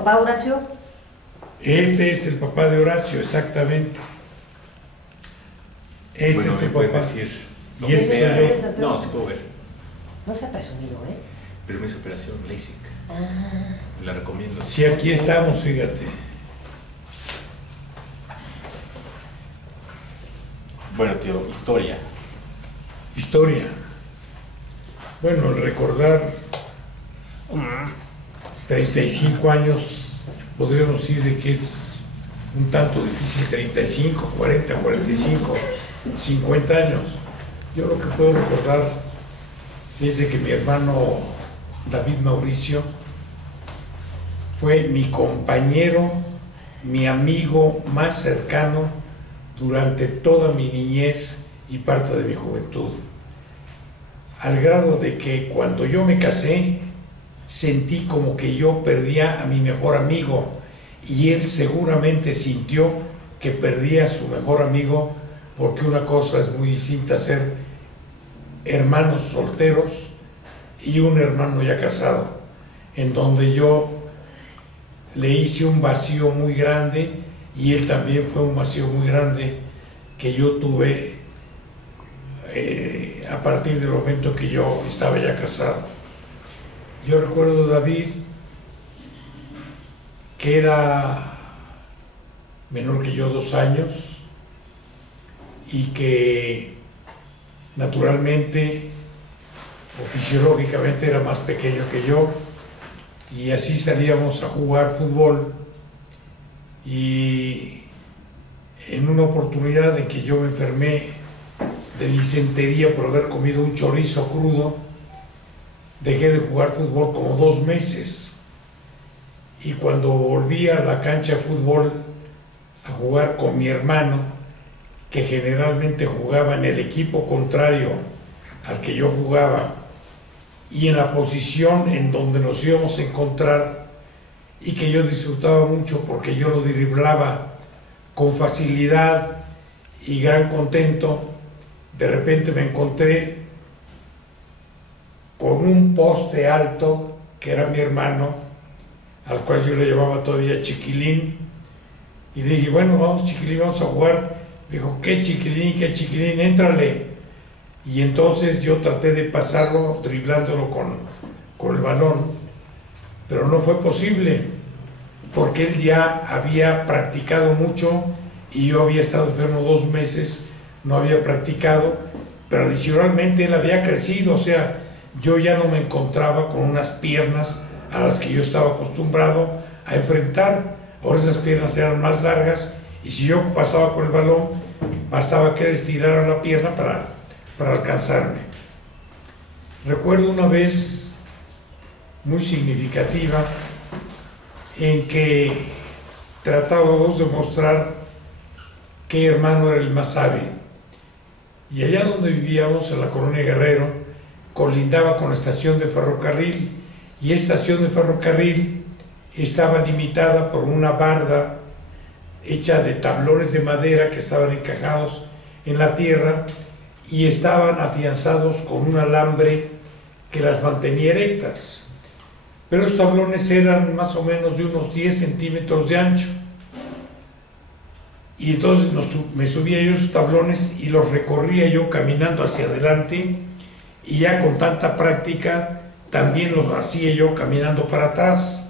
papá, Horacio? Este es el papá de Horacio, exactamente. Este Bueno, es tu me pueden papá. decir. Y ese sea, soy yo. no, sí puedo ver. No se ha presumido, ¿eh? Pero me hizo operación LASIK. Ah. La recomiendo. Sí, aquí estamos, fíjate. Bueno, tío, historia. Historia. Bueno, recordar 35 años, podríamos decir de que es un tanto difícil, 35, 40, 45, 50 años. Yo lo que puedo recordar es de que mi hermano David Mauricio fue mi compañero, mi amigo más cercano durante toda mi niñez y parte de mi juventud. Al grado de que cuando yo me casé, sentí como que yo perdía a mi mejor amigo y él seguramente sintió que perdía a su mejor amigo, porque una cosa es muy distinta ser hermanos solteros y un hermano ya casado, en donde yo le hice un vacío muy grande y él también fue un vacío muy grande que yo tuve a partir del momento que yo estaba ya casado. Yo recuerdo a David, que era menor que yo 2 años y que naturalmente o fisiológicamente era más pequeño que yo, y así salíamos a jugar fútbol. Y en una oportunidad en que yo me enfermé de disentería por haber comido un chorizo crudo, dejé de jugar fútbol como 2 meses, y cuando volví a la cancha de fútbol a jugar con mi hermano, que generalmente jugaba en el equipo contrario al que yo jugaba y en la posición en donde nos íbamos a encontrar, y que yo disfrutaba mucho porque yo lo driblaba con facilidad y gran contento, de repente me encontré con un poste alto que era mi hermano, al cual yo le llamaba todavía Chiquilín, y le dije, bueno, vamos Chiquilín, vamos a jugar. Me dijo, ¿qué Chiquilín? Éntrale. Y entonces yo traté de pasarlo driblándolo con el balón, pero no fue posible, porque él ya había practicado mucho y yo había estado enfermo 2 meses, no había practicado, pero adicionalmente él había crecido, o sea, yo ya no me encontraba con unas piernas a las que yo estaba acostumbrado a enfrentar. Ahora esas piernas eran más largas, y si yo pasaba con el balón, bastaba que él estirara la pierna para alcanzarme. Recuerdo una vez muy significativa en que tratábamos de mostrar qué hermano era el más hábil. Y allá donde vivíamos, en la colonia Guerrero, colindaba con la estación de ferrocarril, y esa estación de ferrocarril estaba limitada por una barda hecha de tablones de madera que estaban encajados en la tierra y estaban afianzados con un alambre que las mantenía erectas. Pero los tablones eran más o menos de unos 10 centímetros de ancho. Y entonces me subía yo a esos tablones y los recorría yo caminando hacia adelante, y ya con tanta práctica también los hacía yo caminando para atrás.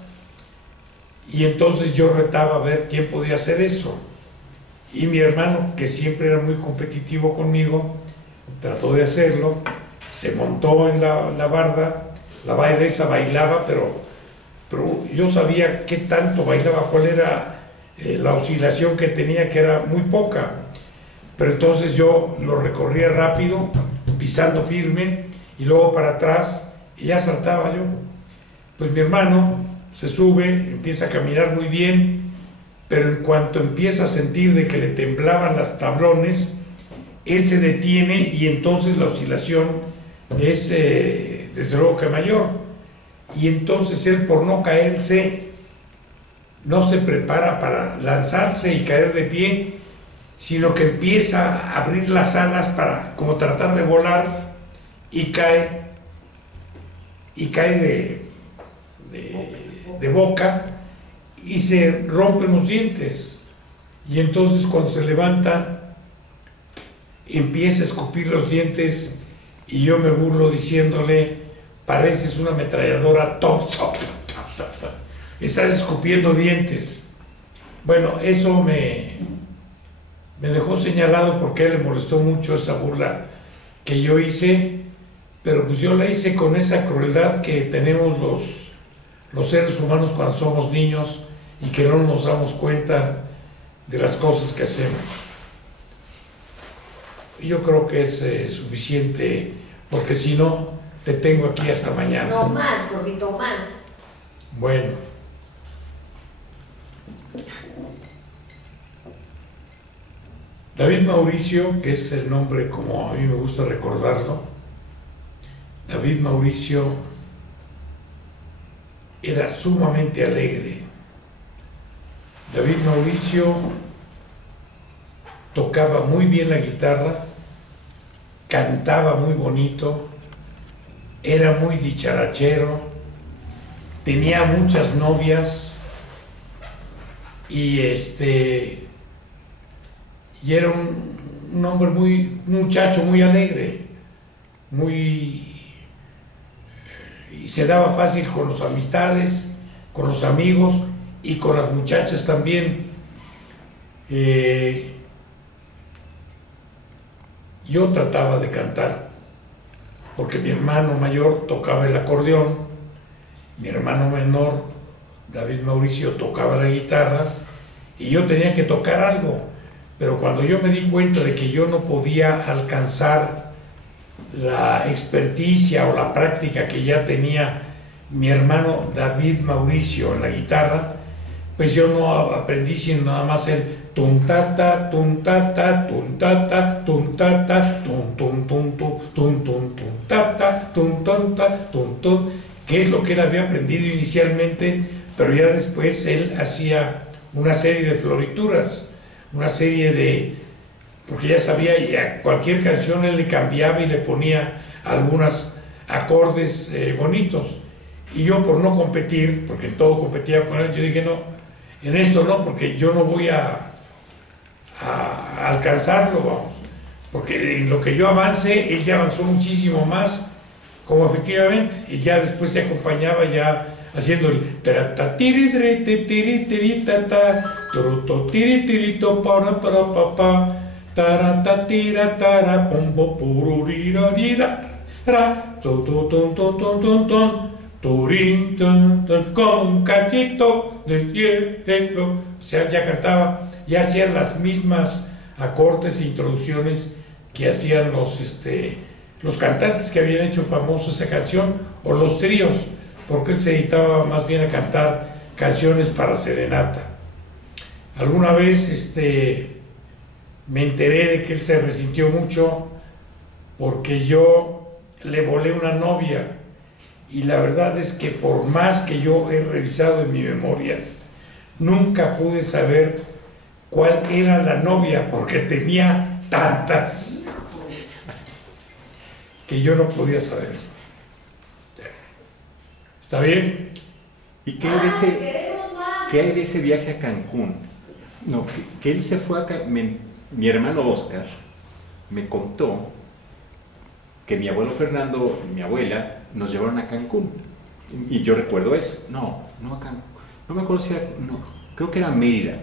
Y entonces yo retaba a ver quién podía hacer eso. Y mi hermano, que siempre era muy competitivo conmigo, trató de hacerlo, se montó en la barda, la barda esa bailaba, pero yo sabía qué tanto bailaba, cuál era la oscilación que tenía, que era muy poca. Pero entonces yo lo recorría rápido, pisando firme, y luego para atrás, y ya saltaba yo. Pues mi hermano se sube, empieza a caminar muy bien, pero en cuanto empieza a sentir de que le temblaban los tablones, él se detiene, y entonces la oscilación es desde luego que mayor. Y entonces él, por no caerse, no se prepara para lanzarse y caer de pie, sino que empieza a abrir las alas para como tratar de volar, y cae de boca, y se rompen los dientes. Y entonces cuando se levanta, empieza a escupir los dientes y yo me burlo diciéndole, pareces una ametralladora Thompson, estás escupiendo dientes. Bueno, eso me dejó señalado porque a él le molestó mucho esa burla que yo hice, pero pues yo la hice con esa crueldad que tenemos los seres humanos cuando somos niños y que no nos damos cuenta de las cosas que hacemos. Yo creo que es suficiente, porque si no, te tengo aquí hasta mañana. No más, Gordito, más. Bueno. David Mauricio, que es el nombre como a mí me gusta recordarlo, David Mauricio era sumamente alegre. David Mauricio tocaba muy bien la guitarra, cantaba muy bonito, era muy dicharachero, tenía muchas novias y era un hombre un muchacho muy alegre, y se daba fácil con las amistades, con los amigos y con las muchachas también. Yo trataba de cantar, porque mi hermano mayor tocaba el acordeón, mi hermano menor, David Mauricio, tocaba la guitarra, y yo tenía que tocar algo. Pero cuando yo me di cuenta de que yo no podía alcanzar la experticia o la práctica que ya tenía mi hermano David Mauricio en la guitarra, pues yo no aprendí sino nada más el tum ta ta tum ta ta tum ta ta tum ta ta tum tum tum tum tum tum tum ta ta tum tum ta tum tum, que es lo que él había aprendido inicialmente, pero ya después él hacía una serie de florituras, una serie de, porque ya sabía, y a cualquier canción él le cambiaba y le ponía algunos acordes bonitos. Y yo, por no competir, porque en todo competía con él, yo dije no, en esto no, porque yo no voy a alcanzarlo, vamos, porque en lo que yo avance, él ya avanzó muchísimo más, como efectivamente, y ya después se acompañaba ya haciendo el tarata tiri tiri tiri tata turuto tiri tirito para papá tarata tira tara pombo pururirarira ra ton ton ton ton ton ton ton turin ton ton con un cachito de cielo. O sea, ya cantaba, ya hacían las mismas acordes e introducciones que hacían los cantantes que habían hecho famosa esa canción, o los tríos, porque él se dedicaba más bien a cantar canciones para serenata. Alguna vez me enteré de que él se resintió mucho porque yo le volé una novia, y la verdad es que por más que yo he revisado en mi memoria, nunca pude saber cuál era la novia, porque tenía tantas que yo no podía saber. ¿Está bien? ¿Y qué hay de ese viaje a Cancún? No, que él se fue a Cancún. Mi hermano Oscar me contó que mi abuelo Fernando y mi abuela nos llevaron a Cancún. Y yo recuerdo eso. No a Cancún. No me acuerdo si era, no, creo que era Mérida.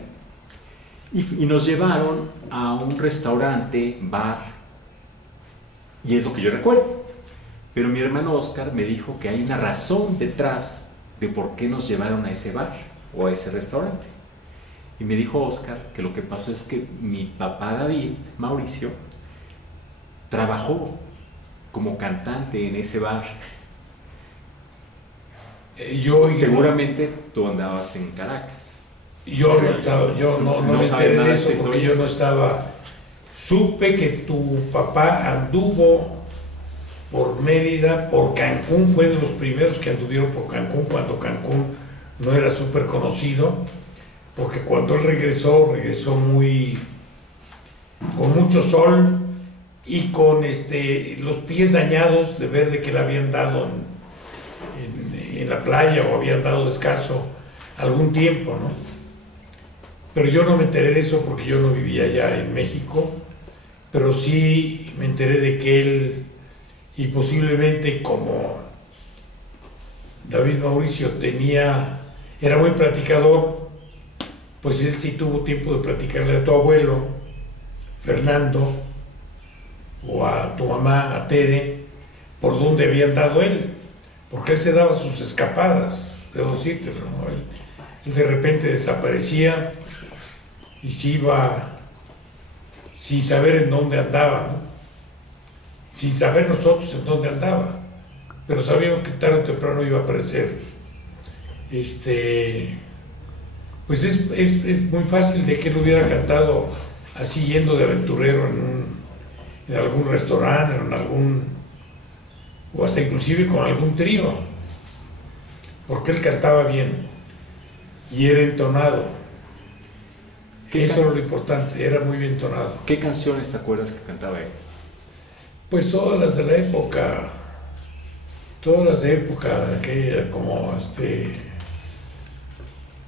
Y nos llevaron a un restaurante, bar, y es lo que yo recuerdo. Pero mi hermano Oscar me dijo que hay una razón detrás de por qué nos llevaron a ese bar o a ese restaurante. Y me dijo Oscar que lo que pasó es que mi papá David Mauricio trabajó como cantante en ese bar. Seguramente tú andabas en Caracas. Yo no estaba, yo no me enteré de eso porque yo no estaba. Supe que tu papá anduvo por Mérida, por Cancún, fue de los primeros que anduvieron por Cancún, cuando Cancún no era súper conocido, porque cuando él regresó con mucho sol y con los pies dañados de verde que le habían dado en la playa, o habían dado descanso algún tiempo, ¿no? Pero yo no me enteré de eso porque yo no vivía allá en México, pero sí me enteré de que él, y posiblemente como David Mauricio era muy platicador, pues él sí tuvo tiempo de platicarle a tu abuelo, Fernando, o a tu mamá, a Tere, por dónde había andado él, porque él se daba sus escapadas, debo decírtelo, ¿no? Él de repente desaparecía y se iba sin saber en dónde andaba, ¿no? Sin saber nosotros en dónde andaba, pero sabíamos que tarde o temprano iba a aparecer. Pues es muy fácil de que él hubiera cantado así yendo de aventurero en algún restaurante, o hasta inclusive con algún trío, porque él cantaba bien y era entonado. Eso era lo importante, era muy bien entonado. ¿Qué canciones te acuerdas que cantaba él? Pues todas las de la época, aquella como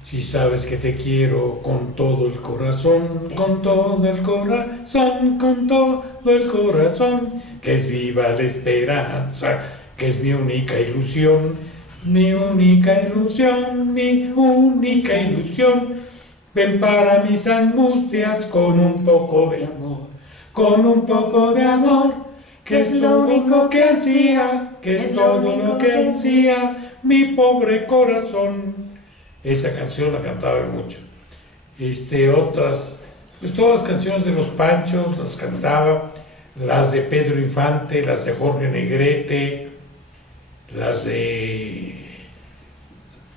si sabes que te quiero con todo el corazón, con todo el corazón, con todo el corazón, que es viva la esperanza, que es mi única ilusión, mi única ilusión, mi única ilusión. Ven para mis angustias con un poco de amor, con un poco de amor, que es lo único que ansía, que es lo único que ansía mi pobre corazón. Esa canción la cantaba mucho. Otras, pues todas las canciones de los Panchos las cantaba, las de Pedro Infante, las de Jorge Negrete, las de,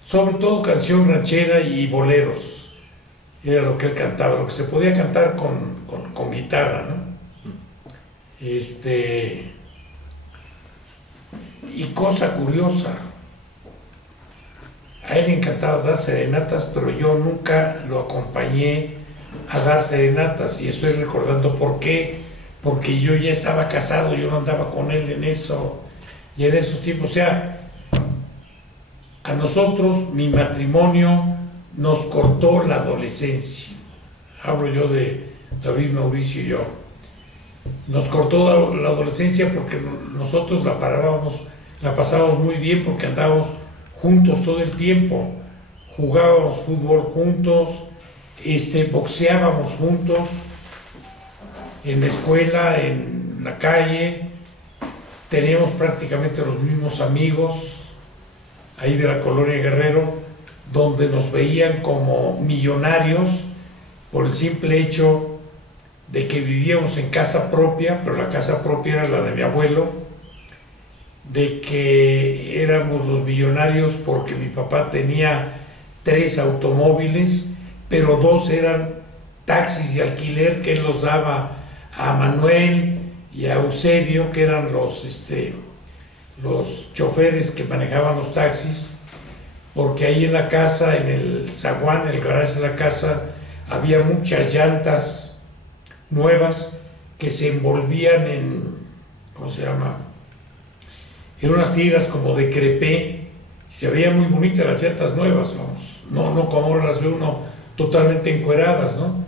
sobre todo canción ranchera y boleros. Era lo que él cantaba, lo que se podía cantar con guitarra, ¿no? Y cosa curiosa, a él le encantaba dar serenatas, pero yo nunca lo acompañé a dar serenatas, y estoy recordando por qué, porque yo ya estaba casado, yo no andaba con él en eso, y en esos tiempos, o sea, a nosotros, mi matrimonio nos cortó la adolescencia, hablo yo de David Mauricio y yo, nos cortó la adolescencia porque nosotros la pasábamos muy bien porque andábamos juntos todo el tiempo, jugábamos fútbol juntos, boxeábamos juntos, en la escuela, en la calle, teníamos prácticamente los mismos amigos, ahí de la colonia Guerrero, donde nos veían como millonarios por el simple hecho de que vivíamos en casa propia, pero la casa propia era la de mi abuelo, de que éramos los millonarios porque mi papá tenía 3 automóviles, pero 2 eran taxis de alquiler que él los daba a Manuel y a Eusebio, que eran los choferes que manejaban los taxis, porque ahí en la casa, en el zaguán, el garaje de la casa, había muchas llantas nuevas que se envolvían en, ¿cómo se llama?, en unas tiras como de crepé, y se veían muy bonitas las llantas nuevas, vamos, no como ahora las ve uno totalmente encueradas, ¿no?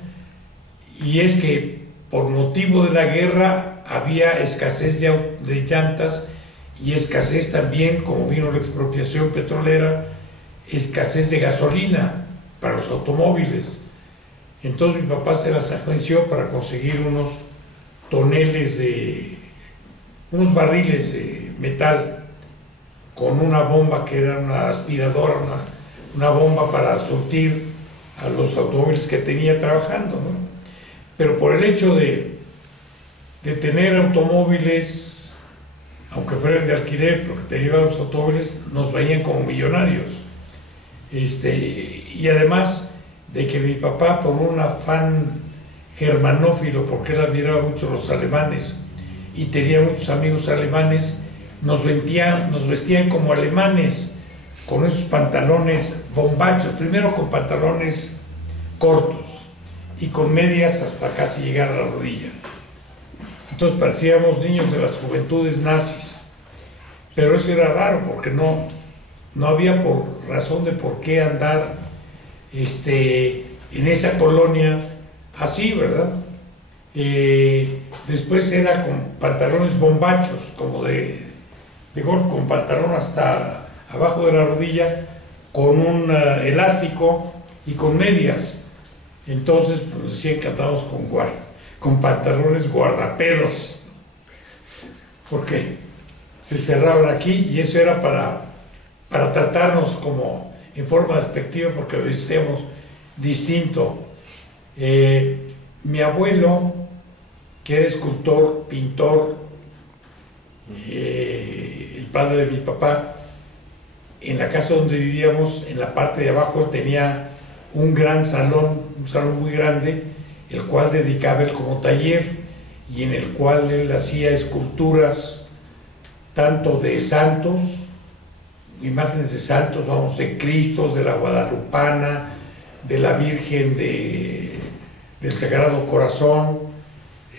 Y es que por motivo de la guerra había escasez de llantas y escasez también, como vino la expropiación petrolera, escasez de gasolina para los automóviles. Entonces mi papá se las agenció para conseguir unos unos barriles de metal con una bomba que era una aspiradora, una bomba para surtir a los automóviles que tenía trabajando, ¿no? Pero por el hecho de tener automóviles, aunque fueran de alquiler, pero que tenían los automóviles, nos veían como millonarios. Y además de que mi papá, por un afán germanófilo, porque él admiraba mucho a los alemanes y tenía muchos amigos alemanes, nos vestían como alemanes, con esos pantalones bombachos, primero con pantalones cortos y con medias hasta casi llegar a la rodilla. Entonces parecíamos niños de las juventudes nazis, pero eso era raro porque no había razón de por qué andar en esa colonia así, ¿verdad? Después era con pantalones bombachos, como de golf, con pantalón hasta abajo de la rodilla, con un elástico y con medias. Entonces, pues decían que andábamos con pantalones guardapedos, porque se cerraban aquí y eso era para tratarnos como en forma despectiva, porque vestíamos distinto. Mi abuelo, que era escultor, pintor, el padre de mi papá, en la casa donde vivíamos, en la parte de abajo, él tenía un gran salón, un salón muy grande, el cual dedicaba él como taller y en el cual él hacía esculturas tanto de santos, imágenes de santos, vamos, de Cristos, de la Guadalupana, de la Virgen del Sagrado Corazón,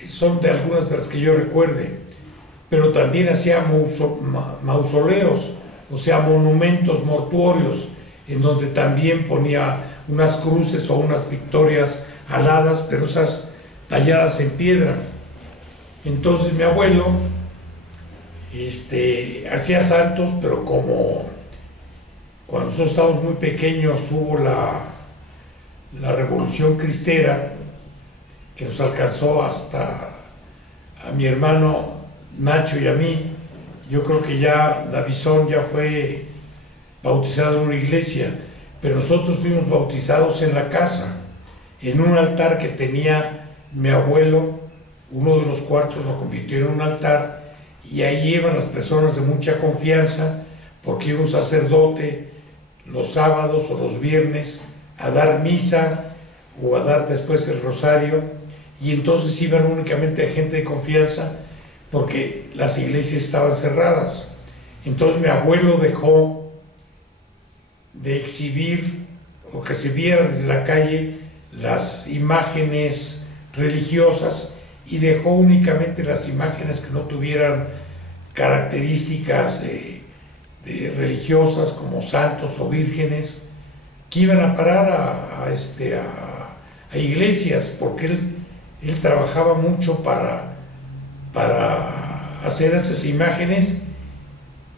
son de algunas de las que yo recuerde, pero también hacía mausoleos, o sea, monumentos mortuorios, en donde también ponía unas cruces o unas victorias aladas, pero esas talladas en piedra. Entonces mi abuelo hacía santos, pero como cuando nosotros estábamos muy pequeños hubo la Revolución Cristera, que nos alcanzó hasta a mi hermano Nacho y a mí. Yo creo que ya Davison ya fue bautizado en una iglesia, pero nosotros fuimos bautizados en la casa, en un altar que tenía mi abuelo. Uno de los cuartos lo convirtió en un altar y ahí iban las personas de mucha confianza, porque iba un sacerdote los sábados o los viernes a dar misa o a dar después el rosario, y entonces iban únicamente gente de confianza porque las iglesias estaban cerradas. Entonces mi abuelo dejó de exhibir o que se viera desde la calle las imágenes religiosas y dejó únicamente las imágenes que no tuvieran características religiosas, como santos o vírgenes, que iban a parar a iglesias, porque él trabajaba mucho para hacer esas imágenes,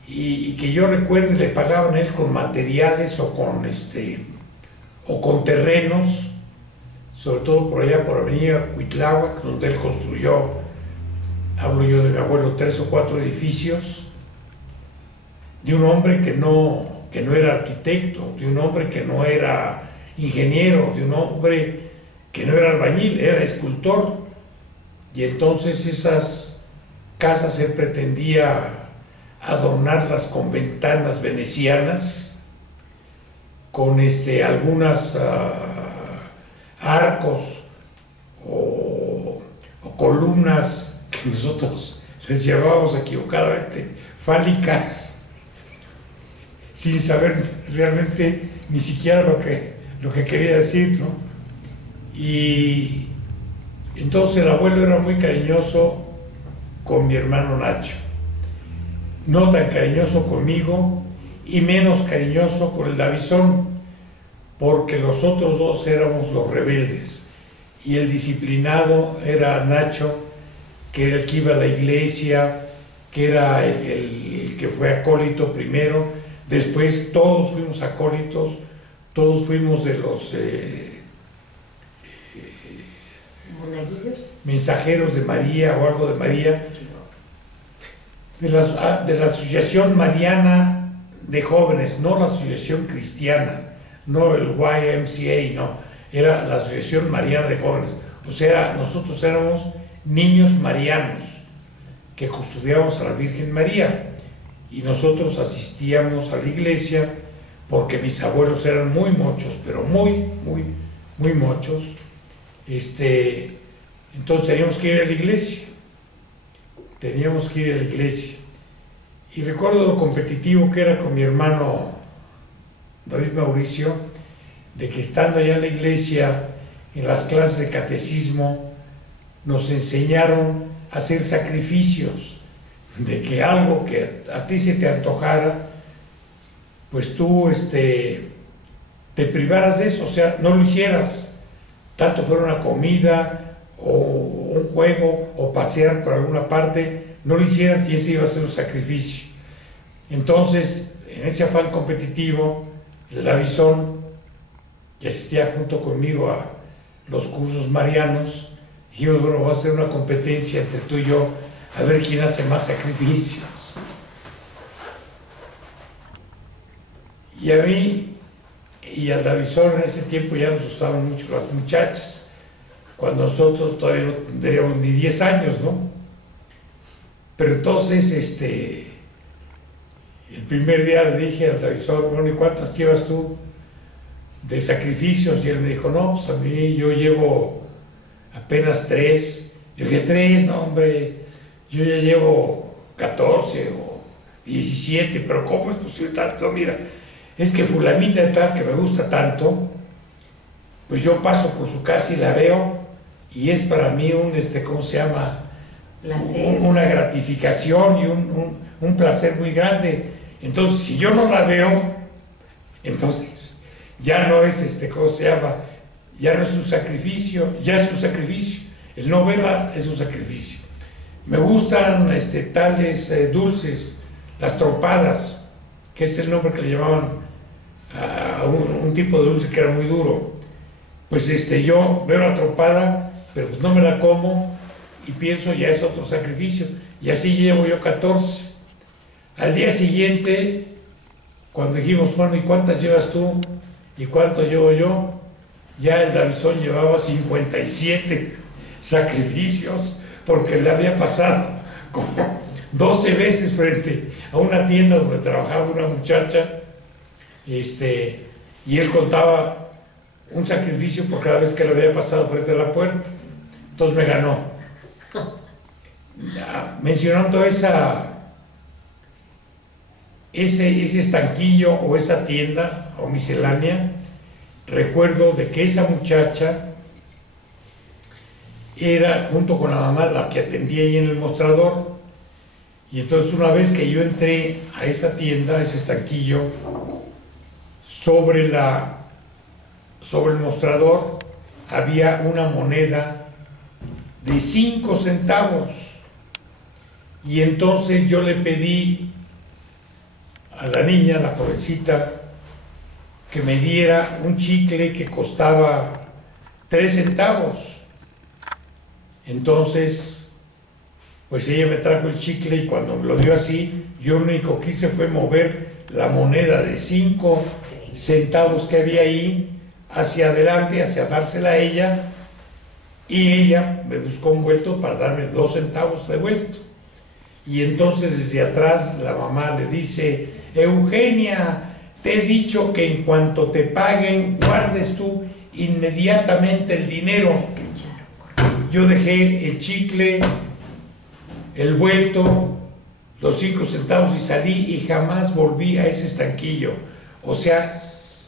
y que yo recuerde le pagaban a él con materiales o con terrenos, sobre todo por allá por Avenida Cuitláhuac, donde él construyó, hablo yo de mi abuelo, 3 o 4 edificios, de un hombre que no era arquitecto, de un hombre que no era ingeniero, de un hombre que no era albañil, era escultor. Y entonces esas casas él pretendía adornarlas con ventanas venecianas, con algunas arcos o columnas que nosotros les llamábamos equivocadamente fálicas, sin saber realmente ni siquiera lo que quería decir, ¿no? Y entonces el abuelo era muy cariñoso con mi hermano Nacho, no tan cariñoso conmigo y menos cariñoso con el Davison, porque los otros dos éramos los rebeldes y el disciplinado era Nacho, que era el que iba a la iglesia, que era el que fue acólito primero. Después todos fuimos acólitos, todos fuimos de los mensajeros de María o algo de María, de la Asociación Mariana de Jóvenes, no la Asociación Cristiana, no el YMCA, no, era la Asociación Mariana de Jóvenes. O sea, nosotros éramos niños marianos que custodiábamos a la Virgen María, y nosotros asistíamos a la iglesia porque mis abuelos eran muy mochos, pero muy mochos. Entonces teníamos que ir a la iglesia. Y recuerdo lo competitivo que era con mi hermano David Mauricio, de que estando allá en la iglesia, en las clases de catecismo, nos enseñaron a hacer sacrificios, de que algo que a ti se te antojara, pues tú te te privaras de eso, o sea, no lo hicieras, tanto fuera una comida o un juego o pasear por alguna parte, no lo hicieras y ese iba a ser un sacrificio. Entonces, en ese afán competitivo, el Davison, que asistía junto conmigo a los cursos marianos, dijimos, bueno, va a ser una competencia entre tú y yo, a ver quién hace más sacrificios. Y a mí y al Davison en ese tiempo ya nos gustaban mucho las muchachas, cuando nosotros todavía no tendríamos ni 10 años, ¿no? Pero entonces, el primer día le dije al Davison, bueno, ¿y cuántas llevas tú de sacrificios? Y él me dijo, no, pues a mí yo llevo apenas 3. Yo dije, 3, no, hombre, yo ya llevo 14 o 17, pero ¿cómo es posible tanto? Mira, es que fulanita de tal que me gusta tanto, pues yo paso por su casa y la veo y es para mí un, ¿cómo se llama? Placer. Una gratificación y un placer muy grande. Entonces, si yo no la veo, entonces ya no es, ¿cómo se llama? Ya no es un sacrificio, ya es un sacrificio. El no verla es un sacrificio. Me gustan tales dulces, las trompadas, que es el nombre que le llamaban a un tipo de dulce que era muy duro. Pues yo veo la trompada, pero pues no me la como y pienso ya es otro sacrificio. Y así llevo yo 14. Al día siguiente, cuando dijimos, bueno, ¿y cuántas llevas tú? ¿Y cuánto llevo yo? Ya el Davison llevaba 57 sacrificios porque le había pasado como 12 veces frente a una tienda donde trabajaba una muchacha, y él contaba un sacrificio por cada vez que le había pasado frente a la puerta. Entonces me ganó. Mencionando ese estanquillo o esa tienda o miscelánea, recuerdo de que esa muchacha era, junto con la mamá, la que atendía ahí en el mostrador. Y entonces una vez que yo entré a esa tienda, a ese estanquillo, sobre el mostrador había una moneda de 5 centavos. Y entonces yo le pedí a la niña, la jovencita, que me diera un chicle que costaba 3 centavos. Entonces, pues ella me trajo el chicle y cuando me lo dio así, yo lo único que hice fue mover la moneda de 5 centavos que había ahí hacia adelante, hacia dársela a ella, y ella me buscó un vuelto para darme 2 centavos de vuelto. Y entonces desde atrás la mamá le dice, Eugenia, te he dicho que en cuanto te paguen, guardes tú inmediatamente el dinero. Yo dejé el chicle, el vuelto, los 5 centavos y salí y jamás volví a ese estanquillo. O sea,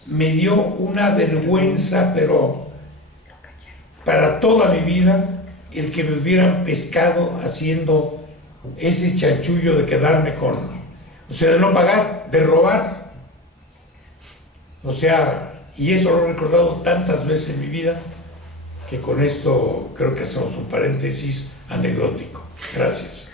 me dio una vergüenza, pero para toda mi vida, el que me hubieran pescado haciendo ese chanchullo de quedarme con, o sea, de no pagar, de robar. O sea, y eso lo he recordado tantas veces en mi vida, que con esto creo que hacemos un paréntesis anecdótico. Gracias.